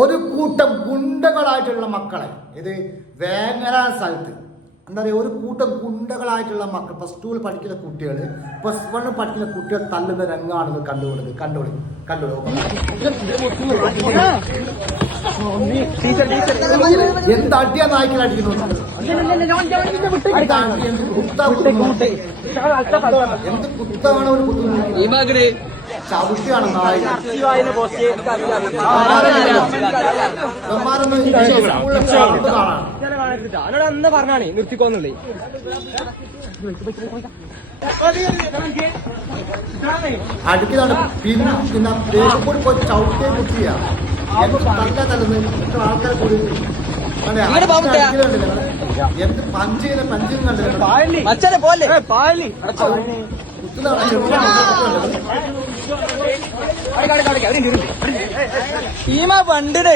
ഒരു കൂട്ടം ഗുണ്ടകളായിട്ടുള്ള മക്കളെ. ഇത് വേങ്ങര സ്ഥലത്ത്. എന്താ പറയുക ഒരു കൂട്ടം ഗുണ്ടകളായിട്ടുള്ള മക്കൾ. പ്ലസ് ടുവിൽ പഠിക്കുന്ന കുട്ടികൾ പ്ലസ് വണ്ണിൽ പഠിക്കുന്ന കുട്ടികൾ തല്ലുന്ന രംഗമാണെന്ന് കണ്ടുകൊടുത്ത് കണ്ടോളി കണ്ടോളൂ എന്ത് അടിയാ നായ്ക്കൾ അടിക്കുന്നു? എന്ത് കുത്തമാണ് ഒരു കുത്തുന്നത്? ചവിട്ടിയാണ് അവനോട് അന്ന് പറഞ്ഞാണ് നിർത്തിക്കോന്നുള്ളേ അടുക്കിലാണ് പിന്നെ പിന്നെ കൂടി പോയി ചവിട്ടേ കുത്തിയ എന്ത് തല്ല തല്ലുന്നു എത്ര ആൾക്കാരെ കൂടി? എന്ത് പഞ്ച് ചെയ്യുന്ന പഞ്ചിങ് കണ്ടില്ല പോലെ കുത്തുന്നതാണ് ടീമ വണ്ടിടെ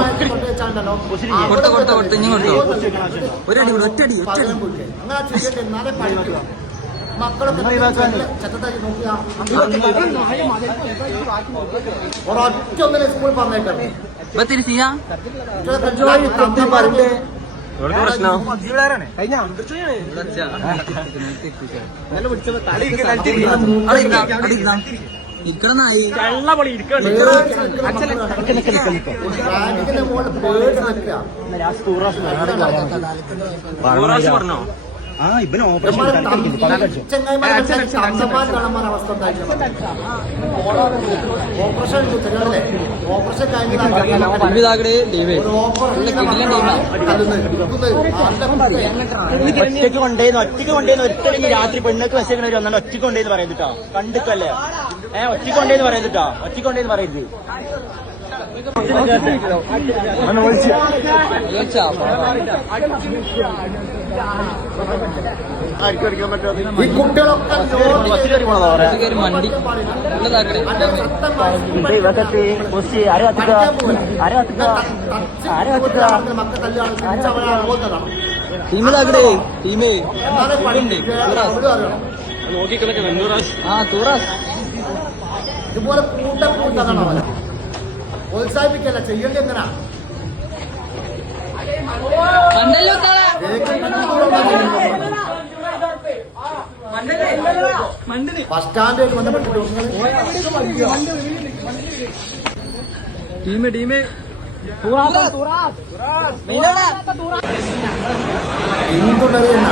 ബാക്കിൽ കൊണ്ടുവച്ചാണ്ടല്ലോ കൊടുത്ത, കൊടുത്ത, കൊടുത്ത, ഇനി കൊടുത്തോ. ഒരടി ഒറ്റടി കൊടുക്കുക. അങ്ങനെ ചെയ്യട്ടെ എന്നാലേ പഠിക്കുക മക്കളൊക്കെ ഒരൊറ്റ ഒന്നിനെ സ്കൂളിൽ ഇക്കണനായി ആ ഇവന് ഓപ്പറേഷൻ ഓപ്പറേഷൻ ഓപ്പറേഷൻ കഴിഞ്ഞ ഇതാകടെ ലീവ്. ഒറ്റയ്ക്ക് കൊണ്ടേന്ന് ഒറ്റയ്ക്ക് കൊണ്ടേന്ന് ഒറ്റയ്ക്ക് രാത്രി പെണ്ണൊക്കെ മെസ്സേജ് വരും വന്നാൽ ഒറ്റയ്ക്ക് കൊണ്ടേന്ന് പറയുന്നുട്ടോ കണ്ടിക്കല്ലേ ഏ ഒറ്റയ്ക്ക് കൊണ്ടേന്ന് പറയുന്നുട്ടോ ഒറ്റയ്ക്ക് കൊണ്ടേന്ന് പറയരുത് ഈ കുട്ടികളൊക്കെ ഇവക്കത്ത് കൊച്ചി കത്തിക്ക കത്തിക്ക കത്തിക്ക ടീമേ. ആ തൂറാസ് ഇതുപോലെ കൂട്ടം അവനെ പ്രോത്സാഹിപ്പിക്കല്ല ചെയ്യേണ്ടി എങ്ങനാ? മണ്ടല്ലോ ബസ് സ്റ്റാൻഡുമായിട്ട് ബന്ധപ്പെട്ടിട്ട് ടീമേ ടീമേ. എന്തുണ്ടറിയുന്ന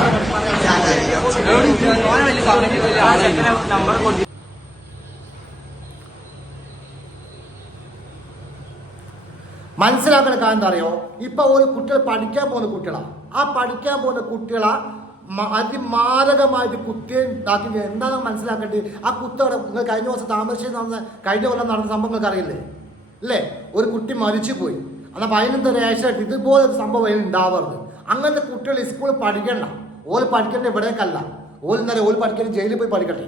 മനസ്സിലാക്കുന്ന കാര്യം എന്താ അറിയോ? ഇപ്പൊ ഒരു കുട്ടികൾ പഠിക്കാൻ പോകുന്ന കുട്ടികളാണ് ആ പഠിക്കാൻ പോകുന്ന കുട്ടികളെ അതിമാരകമായിട്ട് കുത്തിയെ ഇതാക്കി എന്താണെന്ന് മനസ്സിലാക്കേണ്ടത്? ആ കുത്തവിടെ നിങ്ങൾ കഴിഞ്ഞ ദിവസം താമരശ്ശേരി നടന്ന കഴിഞ്ഞ കൊല്ലം നടന്ന സംഭവം നിങ്ങൾക്ക് അറിയില്ലേ? അല്ലേ? ഒരു കുട്ടി മരിച്ചു പോയി എന്നാൽ അതിനെന്താ രേഷമായിട്ട് ഇതുപോലെ സംഭവം അതിന് ഉണ്ടാവരുത് അങ്ങനത്തെ കുട്ടികൾ സ്കൂളിൽ പഠിക്കണ്ട. ഓൽ പഠിക്കേണ്ട ഇവിടേക്കല്ല. ഓൽ നേരെ ഓൽ പഠിക്കേണ്ട ജയിലിൽ പോയി പഠിക്കട്ടെ.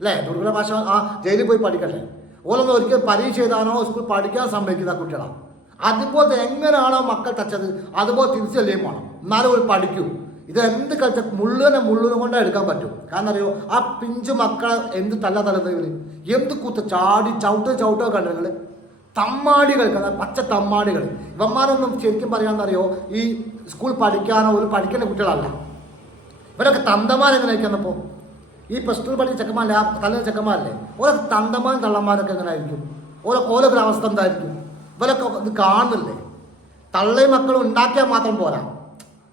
അല്ലേ? ദുർഘട ഭാഷ ആ ജയിലിൽ പോയി പഠിക്കട്ടെ. ഓലൊന്നും ഒരിക്കലും പരീക്ഷ എഴുതാനോ സ്കൂൾ പഠിക്കാൻ സമ്മതിക്കുന്ന കുട്ടികളാണ് അതുപോലെ എങ്ങനെയാണോ മക്കൾ തച്ചത് അതുപോലെ തിരിച്ചല്ലേ വേണം. എന്നാലും ഒരു പഠിക്കൂ. ഇത് എന്ത് കളിച്ച മുള്ളുവിനെ മുള്ളുവിനെ കൊണ്ടേ എടുക്കാൻ പറ്റും. കാരണം അറിയോ ആ പിഞ്ചു മക്കളെ എന്ത് തല്ല ഇവർ? എന്ത് കൂത്ത ചാടി ചവിട്ട് ചവിട്ടോ കണ്ടു നിങ്ങൾ? തമ്മാടികൾ പച്ച തമ്മാടികൾ. ഇവന്മാരൊന്നും ശരിക്കും പറയാന്നറിയോ ഈ സ്കൂൾ പഠിക്കാനോ ഒരു പഠിക്കുന്ന കുട്ടികളല്ല. ഇവരൊക്കെ തന്തമാരെങ്ങനെ ആയിരിക്കുന്നപ്പോ ഈ പ്ലസ് ടു പഠിച്ച ചെക്കന്മാരല്ലേ തല്ലുന്ന ചെക്കന്മാരല്ലേ? ഓരോ തന്തമാരും തള്ളന്മാരൊക്കെ എങ്ങനെ ആയിരിക്കും? ഓരോ ഓരോ അവസ്ഥ എന്തായിരിക്കും? ഇവരൊക്കെ ഇത് കാണുന്നില്ലേ? തള്ളയും മക്കളും ഉണ്ടാക്കിയാൽ മാത്രം പോരാ.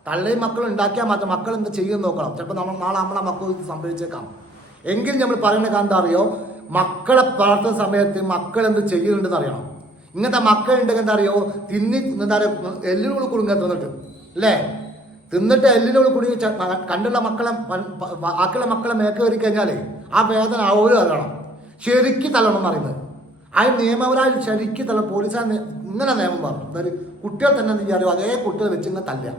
തള്ളയും മക്കളും ഉണ്ടാക്കിയാൽ മാത്രം മക്കൾ എന്ത് ചെയ്യുമെന്ന് നോക്കണം. ചിലപ്പോൾ നമ്മൾ നാളെ നമ്മളെ മക്കൾ ഇത് സംഭവിച്ചേക്കാം. എങ്കിൽ നമ്മൾ പറയുന്ന എന്താ അറിയോ? മക്കളെ വളർത്തുന്ന സമയത്ത് മക്കൾ എന്ത് ചെയ്യുന്നുണ്ടെന്ന് അറിയണം. ഇങ്ങനത്തെ മക്കൾ ഉണ്ടെങ്കിൽ എന്താ അറിയോ? തിന്നി എന്താ പറയുക എല്ലിനോട് കുടുങ്ങ തിന്നിട്ട്. അല്ലേ? തിന്നിട്ട് എല്ലിനോട് കുടുങ്ങി കണ്ടുള്ള മക്കളെ ആക്കിയുള്ള മക്കളെ മേക്കേറി കഴിഞ്ഞാലേ ആ വേദന ആവോലും അറിയണം ശരിക്കും തല്ലണം എന്ന് പറയുന്നത്. ആ നിയമപരമായി ശരിക്ക് തള്ള പോലീസ് ഇങ്ങനെ നിയമം പറഞ്ഞു. അതായത് കുട്ടികൾ തന്നെ എന്ത് അതേ കുട്ടികൾ വെച്ച് ഇങ്ങനെ തല്ലുക.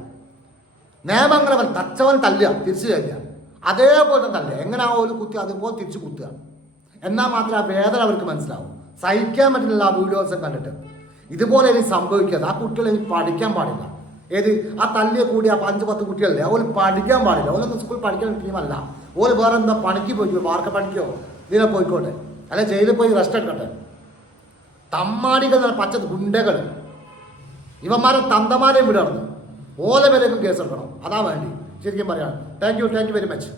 അങ്ങനെ പറഞ്ഞു. തച്ചവൻ തല്ലുക തിരിച്ചു തല്ല അതേപോലെ തന്നെ തല്ലുക. എങ്ങനെ ആ ഒരു കുത്തി അതുപോലെ തിരിച്ചു കുത്തുക? എന്നാൽ മാത്രമേ ആ വേദന അവർക്ക് മനസ്സിലാവും. സഹിക്കാൻ പറ്റില്ല ആ വീഡിയോസ് കണ്ടിട്ട്. ഇതുപോലെ ഇനി സംഭവിക്കരുത് ആ കുട്ടികൾ ഇനി പഠിക്കാൻ പാടില്ല. ഏത്? ആ തല്ലിയ കൂടി ആ അഞ്ച് പത്ത് കുട്ടികളല്ലേ? അവർ പഠിക്കാൻ പാടില്ല. ഓരോ സ്കൂളിൽ പഠിക്കാൻ ടീമല്ല. ഓര് വേറെ എന്താ പണിക്ക് പോയിക്കോ? വാർക്ക പണിക്കോ? ഇതിനെ പോയിക്കോട്ടെ. അല്ലെ ജയിലിൽ പോയി റെസ്റ്റ് എടുക്കട്ടെ? തമ്മാടികൾ എന്നാൽ പച്ച ഗുണ്ടകൾ. ഇവന്മാരെ തന്തമാരെയും വിടർന്നു ഓല വിലക്കും കേസെടുക്കണം അതാ വേണ്ടി ശരിക്കും പറയാണ് thank you thank you very much